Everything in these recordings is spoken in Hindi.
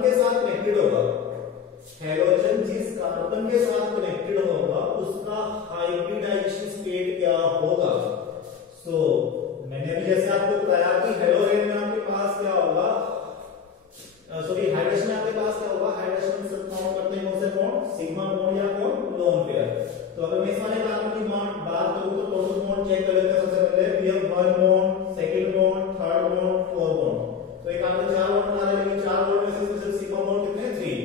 कार्बन के साथ कनेक्टेड होगा, हैलोजन जिस कार्बन के साथ कनेक्टेड होगा उसका हाइब्रिडाइजेशन स्टेट क्या होगा। सो मैंने अभी जैसे आपको बताया कि हेलोजन में आपके पास क्या होगा, सॉरी हाइड्रोजन में आपके पास क्या होगा, हाइड्रोजन से काउंट करते हैं कौन से बॉन्ड, सिग्मा बॉन्ड या कौन, लोन पेयर। तो अगर मैं इस वाले कार्बन की बात करूं तो टोटल बॉन्ड चेक कर लेते हैं। सबसे पहले we have one bond, second bond, third bond, fourth bond. तो एक कार्बन चार बॉन्ड बना रहा है, लेकिन चार बॉन्ड में से सिर्फ सिग्मा बॉन्ड कितने हैं, 3,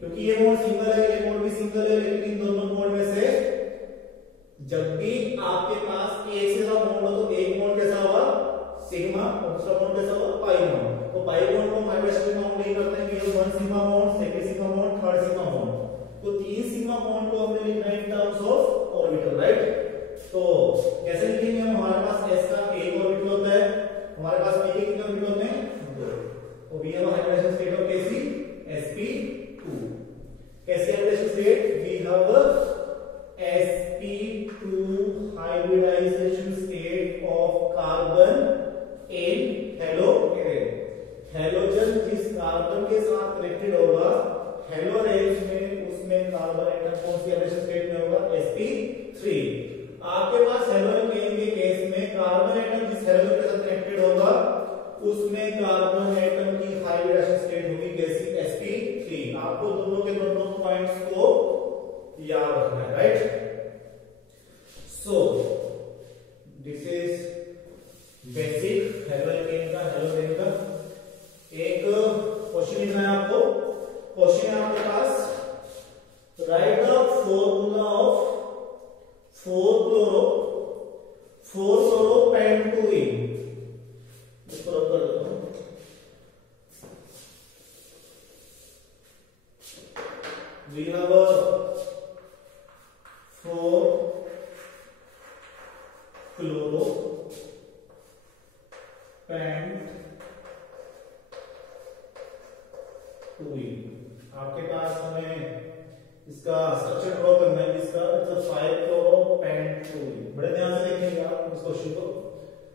क्योंकि ये बॉन्ड सिंगल है, ये बॉन्ड भी सिंगल है, लेकिन इन दोनों बॉन्ड में से जब भी आपके पास एक से ज्यादा बॉन्ड हो तो एक बॉन्ड कैसा होगा, सिग्मा, और दूसरा बॉन्ड कैसा होगा, पाई बॉन्ड। तो पाई बॉन्ड को हम हाइड्रोजन में काउंट नहीं करते हैं, we have one sigma bond, second sigma bond, third sigma bond. तो 3 सिग्मा बॉन्ड को हमने लिखना है in terms of orbital, right. तो कैसे लिखेंगे हम, हमारे पास s का एक ऑर्बिटल होता है, हमारे पास p के कितने ऑर्बिटल होते हैं, 2। तो we have hybridization state of Kc sp2। कैसे hybridization state, we have sp2 hybridization state of carbon in halogen। Halogen जिस कार्बन के साथ कनेक्टेड होगा हेलोरेज में, उसमें कार्बन एटम कौन सी हाइब्रिडाइजेशन स्टेट में होगा, sp3। आपके पास हेलोजन के केस में कार्बन एटम जिस हेलोजन के साथ कनेक्टेड होगा उसमें कार्बन एटम की हाइब्रिडाइजेशन स्टेट होगी कैसी, sp3। आपको दोनों के दोनों पॉइंट्स को याद रखना है, right. So this is basic halogen का। एक क्वेश्चन लिखना है आपको, क्वेश्चन है आपके पास, right the formula of 4-chloro-pentoene। इसको रख कर देता हूं, वी हैव 4-chloro-pentoene। आपके पास हमें इसका स्ट्रक्चर ड्रॉ करना है, इसका 5-chloro-pentoene। बड़े ध्यान से देखेंगे आप इस क्वेश्चन को।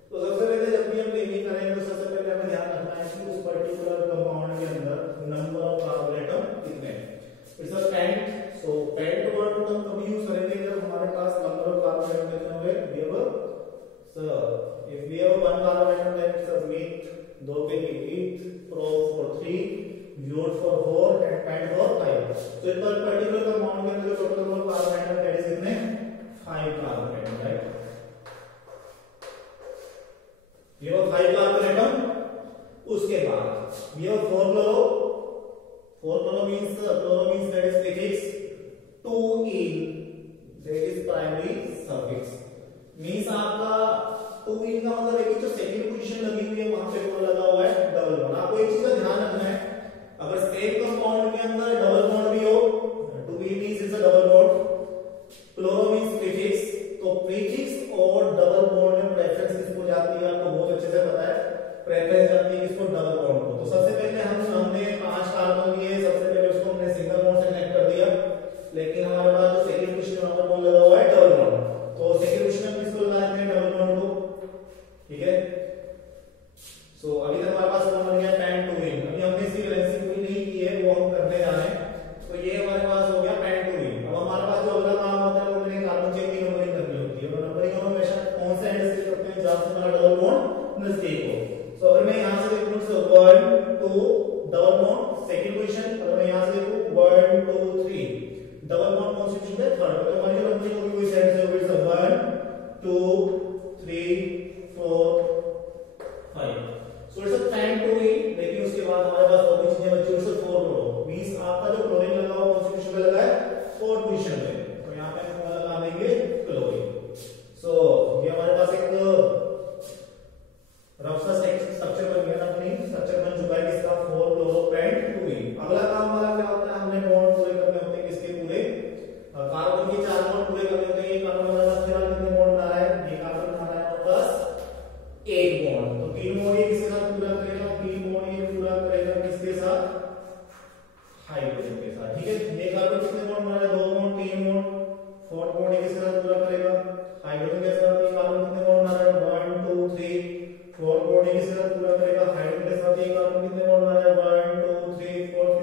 तो सबसे पहले जब भी हम केमिकल करेंगे तो सबसे पहले हमें ध्यान रखना है कि उस पर्टिकुलर कंपाउंड के अंदर नंबर ऑफ कार्बन एटम कितने हैं। It's a pent, so pent word को हम कभी यूज करेंगे जब हमारे पास नंबर ऑफ कार्बन एटम कितने होंगे, we have, so if we have one carbon atom then it's a meth, दो के eth, pro for 3, but for 4 and pent for 5। तो इस पर्टिकुलर कंपाउंड के अंदर total number of carbon atom that is कितने, 5 कार्बन एटम, राइट। ये वो 5 कार्बन एटम। उसके बाद ये 4-chloro, 4-chloro means that is prefix, 2-ene that is primary suffix। Means आपका 2-ene का मतलब है कि जो सेकंड पोजीशन लगी हुई है वहां पे कौन लगा हुआ है, डबल बॉन्ड। आपको एक चीज का ध्यान रखना है, अगर सेम कंपाउंड के अंदर डबल बॉन्ड भी हो, 2-ene means it's a double bond, chloro means prefix, तो प्रीफिक्स और डबल बॉन्ड में प्रेफरेंस किसको जाती है, आपको बहुत अच्छे से पता है, प्रेफरेंस जाती है किसको, डबल बॉन्ड को। तो सबसे पहले हमने 5 कार्बन लिए, सबसे पहले उसको हमने सिंगल बॉन्ड से कनेक्ट कर दिया, लेकिन हमारे पास जो सेकंड पोजीशन वहां पर कौन लगा हुआ है, डबल बॉन्ड। तो सेकंड पोजीशन में किसको लगाते हैं, डबल बॉन्ड को, ठीक है। सो अभी तक हमारे पास कौन बन गया, पेंटोइन। अभी हमने इसकी वैलेंसी पूरी नहीं की है, वो हम करने जा रहे हैं। तो ये हमारे पास हो गया पेंटोइन। अब हमारे पास जो अगला काम होता है वो मैंने कार्बन चेन की नंबरिंग करनी होती है। नंबरिंग हम हमेशा कौन से एंड से करते हैं, जहां से हमारा डबल बॉन्ड नजदीक हो। सो अगर मैं यहां से देखूं, सो 1 2 डबल बॉन्ड सेकंड पोजीशन, अगर मैं यहां से देखूं 1 2 3 डबल बॉन्ड कौन सी पोजीशन है, थर्ड। तो हमारी जो नंबरिंग होगी वो इस एंड से होगी, सो 1 2 3 4 5। So it's a पेंटोइन। लेकिन उसके बाद हमारे पास और भी चीजें बची, उससे 4-chloro मींस आपका जो क्लोरीन लगा हुआ कौन सी पोजीशन पे लगा है, 4th पोजीशन पे। तो यहां पे हम लगा देंगे क्लोरीन। सो ये हमारे पास एक रफ सा स्ट्रक्चर बन गया, अपनी स्ट्रक्चर बन चुका है किसका, 4-chloro-pentoene। अगला काम हमारा क्या होता है, हमने बॉन्ड पूरे करने होते हैं किसके, पूरे कार्बन के 4 बॉन्ड पूरे करने होते हैं। ये कार्बन हमारे पास फिलहाल कितने बॉन्ड बना रहा है, ये कार्बन बना रहा है हमारे पास 1 बॉन्ड। तो 3 बॉन्ड ये किसके साथ पूरा करेगा, 3 बॉन्ड ये पूरा करेगा किसके साथ, हाइड्रोजन के साथ, ठीक है। ये कार्बन कितने बॉन्ड बना रहा है, 2 बॉन्ड 3 बॉन्ड, 4th बॉन्ड ये किसके साथ पूरा करेगा, हाइड्रोजन के साथ। ये कार्बन कितने बॉन्ड बना रहा है, 1 2 3 4th बॉन्ड ये किसके साथ पूरा करेगा, हाइड्रोजन के साथ। ये कार्बन कितने बॉन्ड बना रहा है, 1 2 3 4th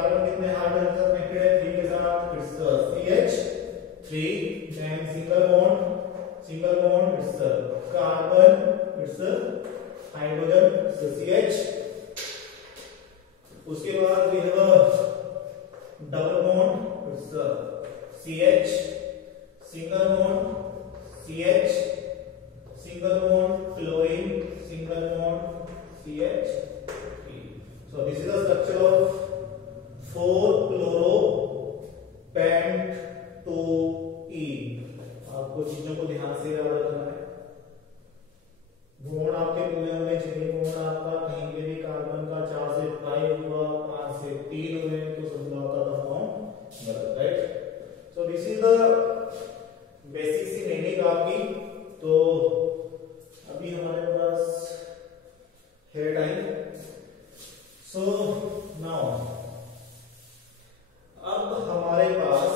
कार्बन कितने हाइड्रोजन के साथ कनेक्टेड है? 3 के साथ, it's CH3, then single bond it's carbon, it's hydrogen, it's CH. उसके बाद we have double bond, it's CH, single bond CH, single bond chlorine, single bond CH. So this is the structure of 4-chloro pent-2-ene. आपको चीजों को ध्यान से याद रखना है. बॉन्ड आपके पूरे होने चाहिए. बॉन्ड आपका कहीं पे भी कार्बन का 4 से 5 हुआ, 5 से 3 हुए तो समझ लो आपका फॉर्म गलत, right. So this is the basic C meaning आपकी. तो अभी हमारे पास है टाइम. सो नाउ अब हमारे पास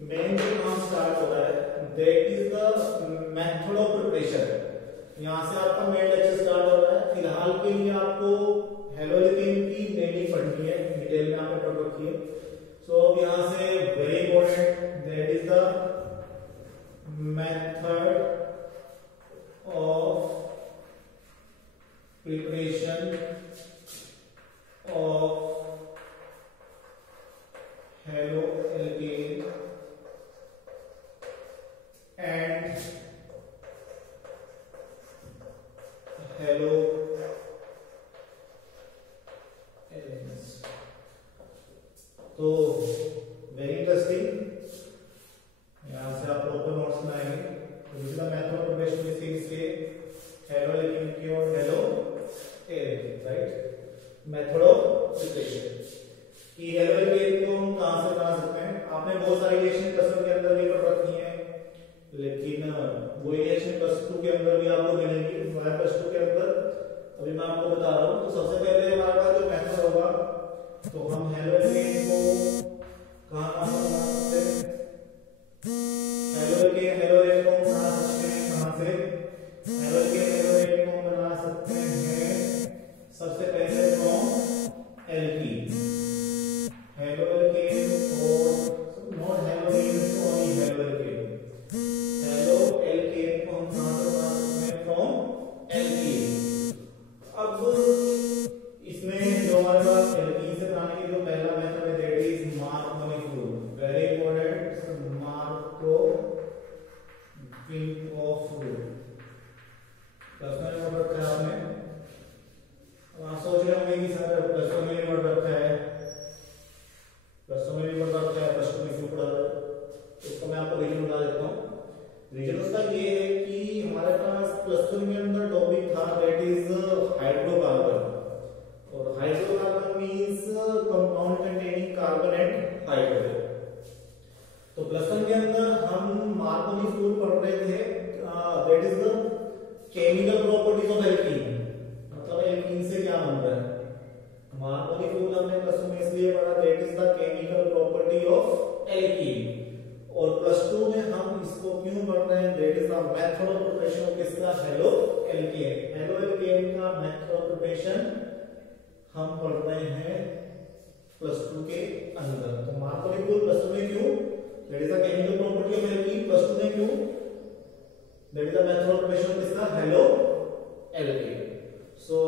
मेन जो काम स्टार्ट हो रहा है, that is the method of preparation. यहां से आपका मेन लेक्चर स्टार्ट हो रहा है. फिलहाल के लिए आपको हेलोजेन की मीनिंग पढ़नी है, डिटेल में आपने पढ़ रखी है. सो अब यहां से very important, that is the method of preparation of haloalkane and haloalkanes. तो वेरी इंटरेस्टिंग. यहां से आप प्रॉपर नोट्स बनाएंगे. This is the method of preparation इसके हेलोएल्केन की और haloalkane, right. Method of preparation कि हेलोएल्केन को हम कहां से बना सकते हैं. आपने बहुत सारी रिएक्शन प्लस के अंदर भी पढ़ रखी है, लेकिन वो रिएक्शन +2 के अंदर भी आपको मिलेंगी. +2 के अंदर अभी मैं आपको बता रहा हूं. तो सबसे पहले हमारे पास जो मेथड होगा, तो हम हेलोएल्केन को कहां बना सकते हैं? हेलोएल्केन को बना सकते हैं कहां से? हेलोएल्केन को बना सकते हैं सबसे पहले फ्रॉम एल्कीन. हेलोएल्केन और not haloalkane, only haloalkane. Haloalkane को हम कहां से बना सकते हैं? From alkene. अब इसमें जो हमारे पास एल्कीन से बनाने के जो पहला मेथड है, that is Markovnikov rule. Very important, Markovnikov rule. Plus में नोट रखा है आपने. आप सोच रहे होंगे कि सर प्लस में भी नोट रखा है, प्लस में भी नोट रखा है, प्लस में क्यों पढ़ा रहा है? तो इसको मैं आपको रीजन बता देता हूँ. रीजन उसका ये है कि हमारे पास प्लस के अंदर टॉपिक था, दैट इज हाइड्रोकार्बन. और hydrocarbon means compound containing carbon and hydrogen. तो प्लस के अंदर हम मार्कोनिफ्यूल पढ़ रहे थे, that is the chemical properties of alkene. मतलब एल्कीन से क्या बन रहा है. मार्कोनिफ्यूल हमने प्लस में इसलिए पढ़ा, that is the chemical property of alkene. और +2 में हम इसको क्यों पढ़ रहे हैं, that is the method of preparation of किसका? हेलोएल्केन. हेलोएल्केन का मेथड ऑफ प्रिपरेशन हम पढ़ रहे हैं +2 के अंदर. तो मार्कोनिफ्यूल +2 में क्यों? That is the chemical property of alkene. +2 में क्यों? That is the method of preparation of किसका? हेलोएल्केन. सो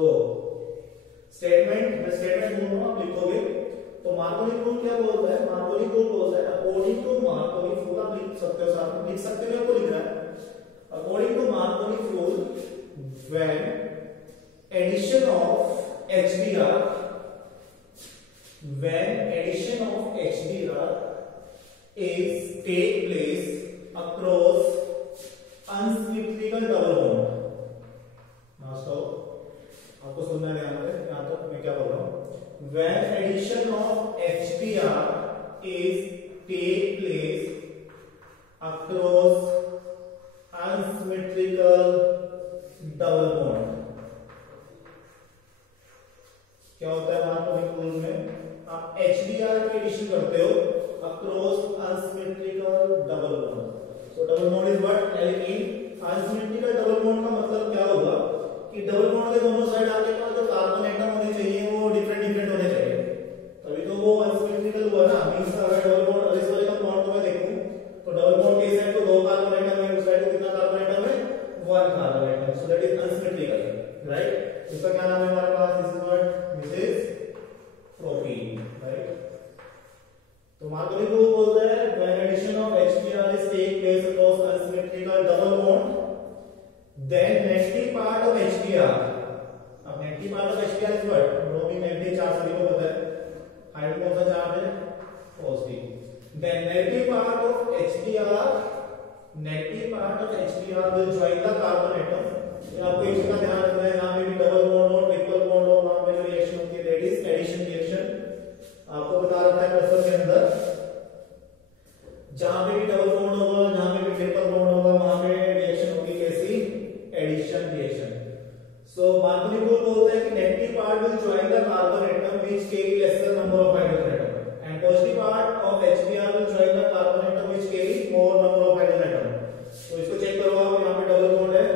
स्टेटमेंट, मैं स्टेटमेंट बोल रहा हूं, आप लिखोगे. तो मार्कोनिफ्यूल क्या बोलता है? मार्कोनिफ्यूल बोलता है, अकॉर्डिंग टू मार्कोनिफ्यूल, आप लिख सकते हो, साथ में लिख सकते हो, आपको लिख रहा है. According to Markovnikov rule, when addition of HBr, when addition of HBr is take place across unsymmetrical double bond. Now stop, आपको सुनना ध्यान से. यहाँ तक मैं क्या बोल रहा हूँ? When addition of HBr is take place across unsymmetrical double bond. क्या होता है मार्कोनिफ्यूल में? आप HBr की एडिशन करते हो across unsymmetrical double bond. So double bond is what? Alkene. Unsymmetrical double bond का मतलब क्या होगा कि डबल बॉन्ड के दोनों साइड आपके पास जो कार्बन एटम होने चाहिए वो डिफरेंट डिफरेंट राइट। इसका क्या नाम है हमारे पास, this is what, this is propene, right. तो मार्कोनी रूल बोलता है when addition of HBr is take place across unsymmetrical double bond, then negative part of HBr, अब negative part of HBr is what, bromine negative charge सभी को पता है, हाइड्रोजन कौन सा चार्ज है, positive. Then negative part of HBr, negative part of HBr will join the carbon atom। आपको एक चीज का ध्यान रखना है, जहां पे भी डबल बॉन्ड हो, ट्रिपल बॉन्ड हो, वहां पे जो रिएक्शन होती है दैट इज एडिशन रिएक्शन। आपको बता रखा है कर्सर के अंदर, जहां पे भी डबल बॉन्ड होगा, जहां पे भी ट्रिपल बॉन्ड होगा, वहां पे रिएक्शन होगी कैसी, एडिशन रिएक्शन। सो मार्कोनी रूल बोलता है कि negative part will join the carbon atom which carry laser number of hydrogen atom and positive part of HBr will join the carbon atom which carry more number of hydrogen atom. तो इसको चेक करो आप, यहां पे डबल बॉन्ड है,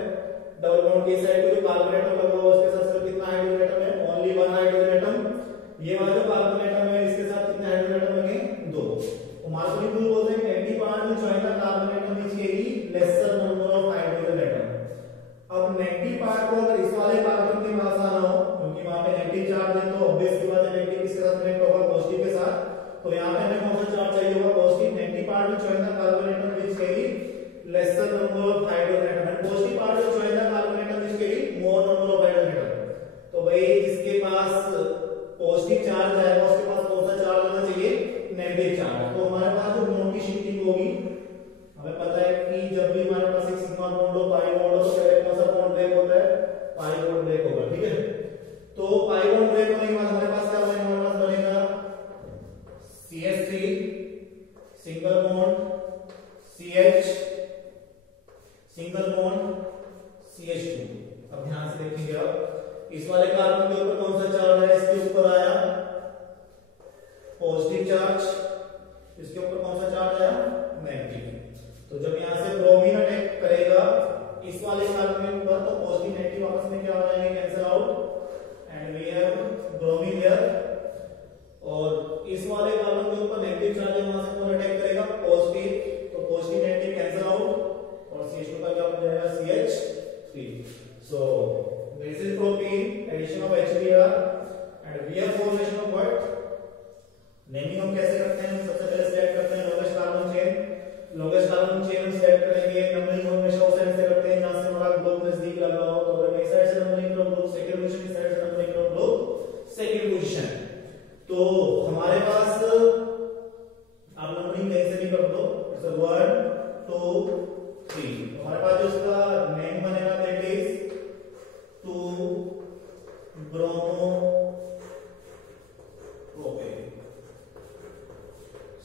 डबल बॉन्ड की साइड पे जो कार्बन एटम लगा हुआ है उसके साथ सिर्फ कितना हाइड्रोजन एटम है, ओनली वन हाइड्रोजन एटम। ये वाला जो कार्बन एटम है इसके साथ कितने हाइड्रोजन एटम लगे, दो। तो मार्कोनी रूल बोलते हैं कि negative part will join the carbon atom which carry laser number of hydrogen atom. अब नेगेटिव पार्ट को अगर इस वाले कार्बन के पास आना हो, क्योंकि वहां पे नेगेटिव चार्ज है, तो ऑब्वियस सी बात है नेगेटिव किसके साथ कनेक्ट होगा, पॉजिटिव के साथ। तो यहां पे हमें कौन सा चार्ज चाहिए होगा, positive. Negative part will join the carbon atom which carry lesser number of hydrogen atom and positive part will join the carbon atom which carry more number of hydrogen atom। तो भाई जिसके पास पॉजिटिव चार्ज आएगा उसके पास कौन सा चार्ज होना चाहिए, नेगेटिव चार्ज। तो हमारे पास जो बॉन्ड की शिफ्टिंग होगी, हमें पता है कि जब भी हमारे पास एक सिग्मा बॉन्ड हो, पाई बॉन्ड हो, तो पहले कौन सा बॉन्ड ब्रेक होता है, पाई बॉन्ड ब्रेक होगा, ठीक है। तो पाई बॉन्ड ब्रेक होने के बाद हमारे पास क्या बनेगा, हमारे पास बनेगा CH3 single bond CH single bond CH2। अब ध्यान से देखेंगे आप, इस वाले कार्बन के ऊपर कौन सा चार्ज है, इसके ऊपर आया पॉजिटिव चार्ज, इसके ऊपर कौन सा चार्ज आया, नेगेटिव। तो जब यहां से ब्रोमीन अटैक करेगा इस वाले कार्बन के ऊपर, तो पॉजिटिव नेगेटिव आपस में क्या हो जाएंगे, cancel out and we have bromine here. और इस वाले कार्बन के ऊपर नेगेटिव चार्ज है, वहां से कौन अटैक करेगा, पॉजिटिव। तो पॉजिटिव नेगेटिव कैंसिल आउट और CH2 का क्या बन जाएगा, CH3। So this is propene, addition of HBr and we have formation of what, naming हम कैसे करते हैं, सबसे पहले सिलेक्ट करते हैं longest carbon chain. Longest carbon chain हम सिलेक्ट करेंगे, नंबरिंग हमेशा उस साइड से करते हैं जहां से हमारा ग्रुप नजदीक लगा हो। तो अगर एक साइड से नंबरिंग करो ग्रुप सेकंड पोजीशन, इस साइड से नंबरिंग करो ग्रुप सेकंड पोजीशन। तो हमारे पास आप नंबरिंग कहीं से भी कर दो, 1 2 3। हमारे पास जो इसका नेम बनेगा that is 2 bromo propane.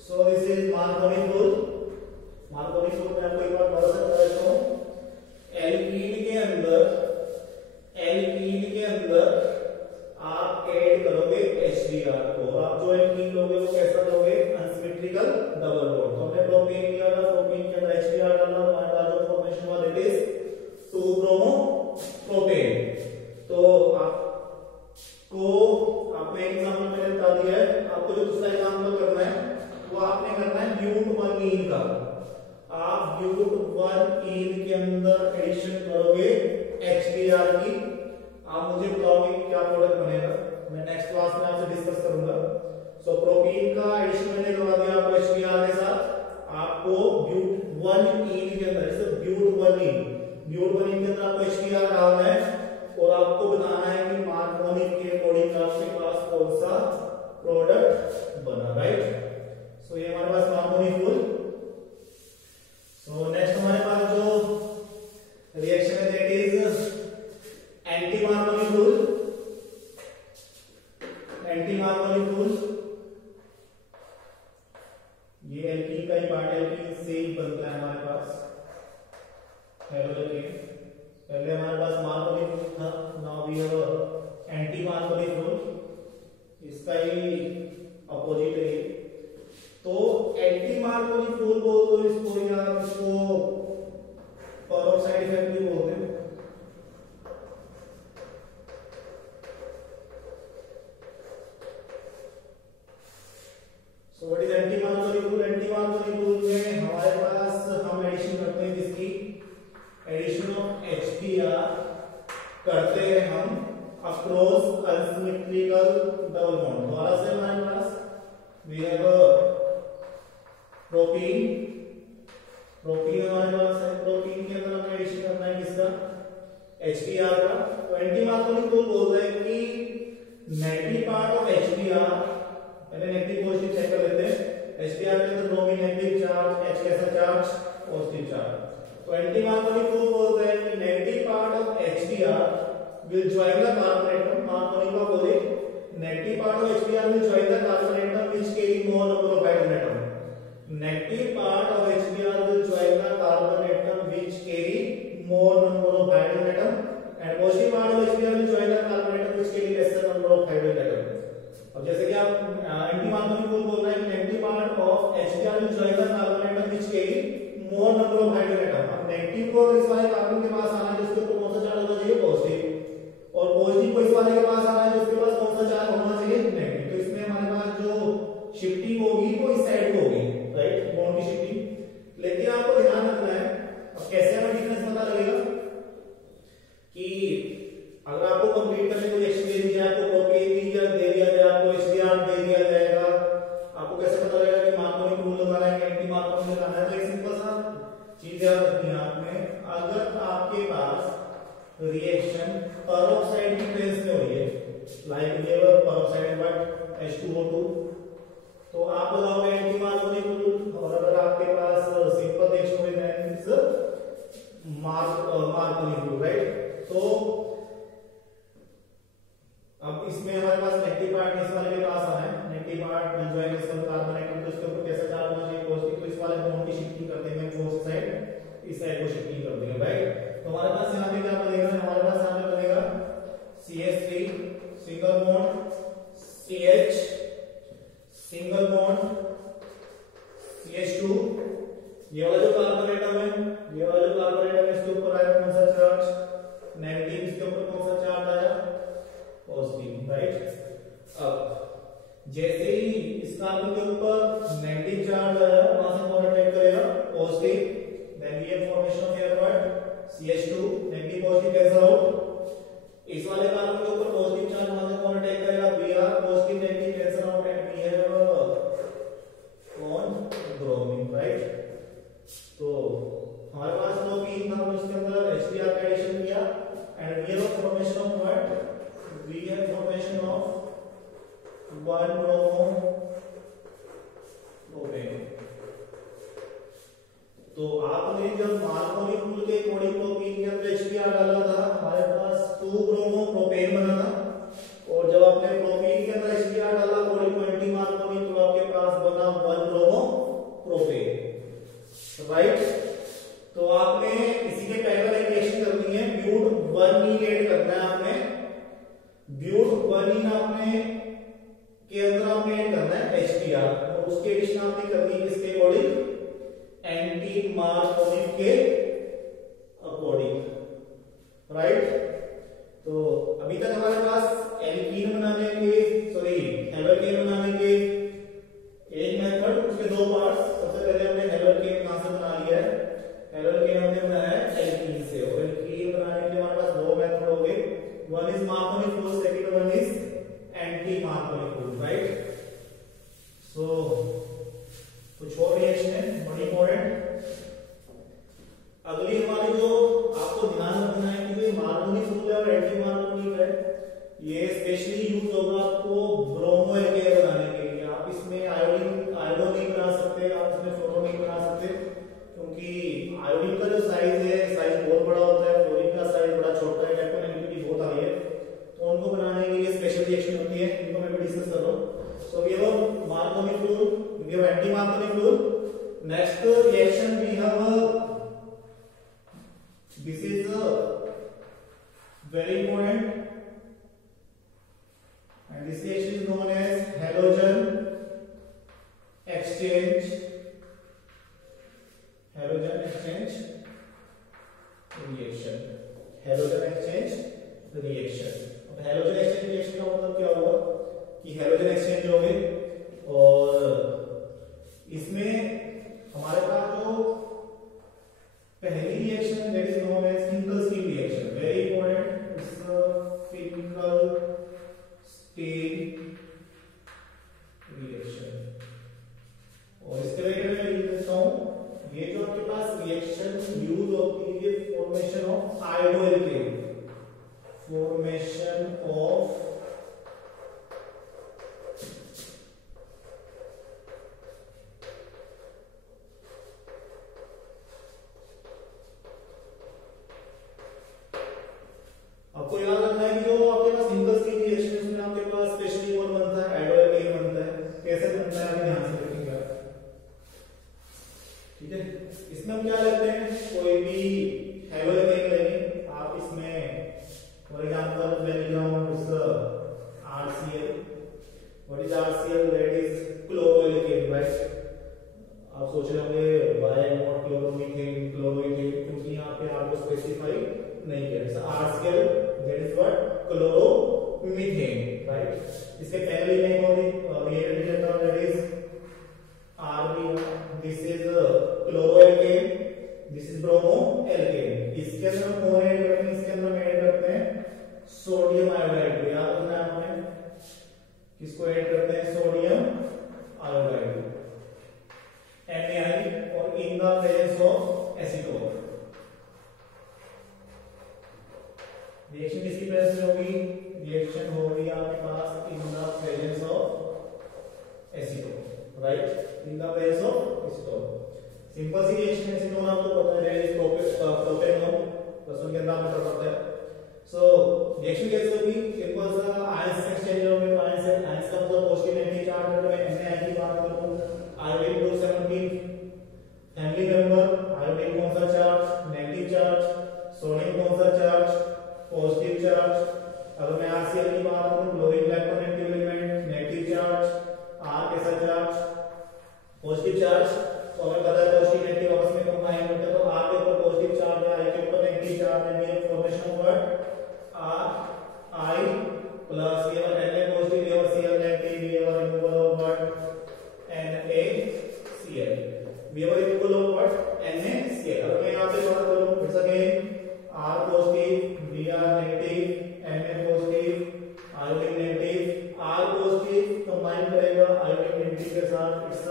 So this is Markovnikov rule. Markovnikov rule में आपको एक बार भरोसा कर देता हूं, एल्कीन के अंदर आप ऐड करोगे HBr को, आप जो एल्कीन लोगे वो कैसा लोगे, अनसिमेट्रिकल डबल बॉन्ड। तो हमने प्रोपेन लिया था, प्रोपेन के अंदर HBr डालना, हमारे पास जो फॉर्मेशन हुआ दैट इज 2 ब्रोमो प्रोपेन। तो आपको एक एग्जांपल मैंने बता दिया है, आपको जो दूसरा एग्जांपल करना है वो आपने करना है ब्यूट-1-ईन का। आप ब्यूट-1-ईन के अंदर एडिशन करोगे HBr की, आप मुझे बताओगे क्या प्रोडक्ट बनेगा, मैं नेक्स्ट क्लास में आपसे डिस्कस करूंगा। सो प्रोपीन का एडिशन मैंने करवा दिया आपको HBr के साथ, आपको ब्यूट-1-ईन के अंदर, जैसे ब्यूट-1-ईन के अंदर आपको HBr डालना है और आपको बताना है कि मार्कोनी के अकॉर्डिंग आपके पास कौन सा प्रोडक्ट बना, राइट। सो ये हमारे पास मार्कोनी रूल। सो नेक्स्ट हमारे पास जो रिएक्शन है that is anti Markovnikov rule. Anti Markovnikov rule, ये एल्कीन का ही पार्ट है, एल्कीन से ही बनता है हमारे पास हेलोजन। पहले हमारे पास मार्कोनी रूल था, now we have anti Markovnikov rule, इसका ही अपोजिट है। तो एंटी मार्कोनी रूल बोल दो इसको, या इसको पेरोक्साइड इफेक्ट भी बोलते हैं। So what is anti Markovnikov rule? Anti Markovnikov rule में हमारे पास हम एडिशन करते हैं, जिसकी एडिशन ऑफ HBr करते हैं हम अक्रॉस अनसिमेट्रिकल डबल बॉन्ड। दोबारा से हमारे पास वी हैव प्रोपीन, प्रोपीन हमारे पास है। प्रोपीन के अंदर हमें एडिशन करना है किसका, HBr का। तो एंटी मार्कोनिक रूल बोलता है कि नेगेटिव पार्ट ऑफ HBr, पहले नेगेटिव पॉजिटिव चेक कर लेते हैं। HBr के अंदर ब्रोमीन नेगेटिव चार्ज, H कैसा चार्ज, पॉजिटिव चार्ज। तो एंटी मार्कोनिक रूल बोलता है कि negative part of HBr will join the carbon atom, मार्कोनिक का बोले negative part of HBr will join the carbon atom which carry more number of hydrogen atom. Negative part of HBr will join the carbon atom which carry more number of hydrogen atom, and positive part of HBr will join the carbon atom which carry lesser number of hydrogen atom. अब जैसे कि आप एंटी मार्कोनिक रूल बोल रहा है कि negative part of HBr will join the carbon atom which carry more number of hydrogen atom. अब नेगेटिव को इस वाले कार्बन के पास आना है जिसके ऊपर कौन सा चार्ज होना चाहिए, पॉजिटिव, और पॉजिटिव को इस वाले के पास आना है जिसके पास कौन सा चार्ज होना चाहिए, नेगेटिव। तो इसमें हमारे पास जो शिफ्टिंग होगी वो इस साइड को होगी, राइट, बॉन्ड की शिफ्टिंग। लेकिन आपको ध्यान रखना है, अब कैसे हमें डिफरेंस पता लगेगा कि अगर आपको कंप्लीट करने को रिएक्शन दे दी जाए, आपको प्रोपेन दे दिया जाए, आपको HBr दे दिया जाएगा, आपको कैसे पता लगेगा कि मार्कोनिक रूल लगाना है कि एंटी मार्कोनिक लगाना है। तो एक सिंपल सा चीज याद रखनी है आपने, अगर आपके पास रिएक्शन पेरोक्साइड की प्रेजेंस में हो रही है, लाइक ये पेरोक्साइड बट H2O2, तो आप लगाओगे एंटी मार्कोनिक रूल। और अगर आपके पास सिंपल रिएक्शन में मार्कोनिक रूल, राइट। तो अब इसमें हमारे पास नेगेटिव पार्ट इस वाले के पास आना है, नेगेटिव पार्ट ज्वाइन इस कार्बन एटम, तो इसके ऊपर कैसा चार्ज होना चाहिए, पॉजिटिव। तो इस वाले बॉन्ड की शिफ्टिंग कर देंगे फोर्थ साइड, इस साइड को शिफ्टिंग कर देंगे, राइट। तो हमारे पास यहां पे क्या बनेगा, हमारे पास यहां पे बनेगा CH3 single bond, CH single bond, CH2, ये वाला जो कार्बन एटम है, ये वाला जो कार्बन एटम है इसके ऊपर आया कौन सा चार्ज, नेगेटिव, इसके ऊपर कौन सा चार्ज आया, पॉजिटिव, राइट। अब जैसे ही इस कार्बन के ऊपर नेगेटिव चार्ज आया, वहां से कौन अटैक करेगा, positive, then we have formation of here what, CH2, negative positive cancel out. इस वाले कार्बन के ऊपर पॉजिटिव चार्ज, वहां से कौन अटैक करेगा, Br, positive negative cancel out, and we have कौन, ब्रोमीन, राइट। तो हमारे पास प्रोपीन था, उसके अंदर HBr का एडिशन किया, and we have formation of what, we have formation of 1 bromo propane। तो आपने जब मार्कोनिक रूल के अकॉर्डिंग प्रोपीन के अंदर HBr डाला था, हमारे पास 2 ब्रोमो प्रोपेन बना था, और जब आपने प्रोपीन के अंदर HBr डाला अकॉर्डिंग टू एंटी मार्कोनिक, तो आपके पास बना 1 ब्रोमो प्रोपेन, राइट। तो आपने इसी के पैरेलल एक रिएक्शन करनी है, ब्यूट 1 ऐड करना है आपने, ब्यूट 1 आपने के अंदर आपने ऐड करना है HBr, और उसके एडिशन आपने करनी है किसके अकॉर्डिंग, एंटी मार्कोनिक के अकॉर्डिंग, राइट। तो अभी तक हमारे पास एल्कीन बनाने के, सॉरी हेलोकेन बनाने के एक मेथड, उसके 2 पार्ट्स। सबसे पहले हमने हेलोकेन कहां से बना लिया है, हेलोकेन हमने बनाया है एल्कीन से, और एल्कीन बनाने के लिए हमारे पास 2 मेथड हो गए, one is Marconi rule, second one is anti-Marconi rule, right? So कुछ और रिएक्शन है बड़ी इंपॉर्टेंट। अगली हमारी जो आपको ध्यान रखना है कि जो मार्कोनिक रूल है और एंटी मार्कोनिक है, ये स्पेशली यूज होगा आपको ब्रोमो एल्केन बनाने के लिए। आप इसमें आयोडीन नहीं बना सकते, आप इसमें फ्लोरीन नहीं बना सकते, क्योंकि आयोडीन का जो साइज है, साइज बहुत बड़ा होता है, फ्लोरीन का साइज बड़ा छोटा है, इलेक्ट्रोनेगेटिविटी बहुत आ रही है, तो उनको बनाने के लिए स्पेशल रिएक्शन होती है, इनको मैं भी डिस्कस कर रहा हूं। So we have Markovnikov rule, we have anti Markovnikov rule. Next reaction we have, this is very important, and this reaction is known as halogen exchange, halogen exchange reaction, halogen exchange reaction। अब halogen exchange reaction का मतलब क्या हुआ कि halogen exchange हो गए, और इसमें हमारे पास जो पहली reaction that is known as single stream reaction, very important, it's physical state reaction. और इसके रिलेटेड मैं लिख देता हूं, ये जो आपके पास रिएक्शन यूज होती है formation of iodo alkane, formation of आपको याद रखना है कि जो आपके पास सिंगल स्टेज रिएक्शन में आपके पास स्पेशली कौन बनता है, आयोडो एल्केन बनता है। कैसे बनता है आप ध्यान से देखेंगे आप, ठीक है। इसमें हम क्या लेते हैं, कोई भी हेलो एल्केन लेंगे आप, इसमें फॉर एग्जांपल मैं लिख रहा हूं RCl। What is RCl? That is chloro alkane, right. आप सोच रहे होंगे व्हाई नॉट क्लोरोमीथेन, क्लोरोइथेन, क्योंकि यहाँ पे आपको स्पेसिफाई नहीं किया। RCl that is what, chloromethane, right. इसके पहले में कौन रिएक्टेंट लेता हूं, that is RBr। This is chloro alkane, this is bromo alkane. इसके अंदर हम कौन ऐड करते हैं, इसके अंदर हम ऐड करते हैं सोडियम आयोडाइड। याद रखना है आपने, किसको ऐड करते हैं, सोडियम आयोडाइड, NaI, और in the presence of acetone. Reaction किसकी प्रेजेंस में होगी, रिएक्शन होगी आपके पास in the presence of acetone, right, in the presence of acetone. Simple सी रिएक्शन एसीटोन आपको पता है, इज प्रोपेनोन, प्लस के अंदर आपको पता है। सो रिएक्शन कैसे होगी, सिंपल सा आयंस एक्सचेंज होंगे, तो आयंस का मतलब पॉजिटिव नेगेटिव चार्ज होगा। मैं NaI की बात करूं, आयोडीन 217 फैमिली मेंबर, आयोडीन कौन सा चार्ज, नेगेटिव चार्ज, सोडियम कौन सा चार्ज, पॉजिटिव चार्ज। अगर मैं RCl की बात करूं, chlorine electronegative element, negative charge, R कैसा चार्ज, पॉजिटिव चार्ज। तो हमें पता है पॉजिटिव नेगेटिव आपस में कंबाइन होते हैं, तो R के ऊपर पॉजिटिव चार्ज है, I के ऊपर नेगेटिव चार्ज है, मेरा formation of what, I plus ये वाला Na पॉजिटिव, ये वाला Cl नेगेटिव, ये वाला रिमूवल ऑफ व्हाट, NaCl, ये वाला रिमूवल ऑफ व्हाट, NaCl। अगर मैं यहां पे बात करूं, फिर से again R positive, Br negative, Na positive, iodine negative, R positive combine करेगा आयोडीन नेगेटिव के साथ, इट्स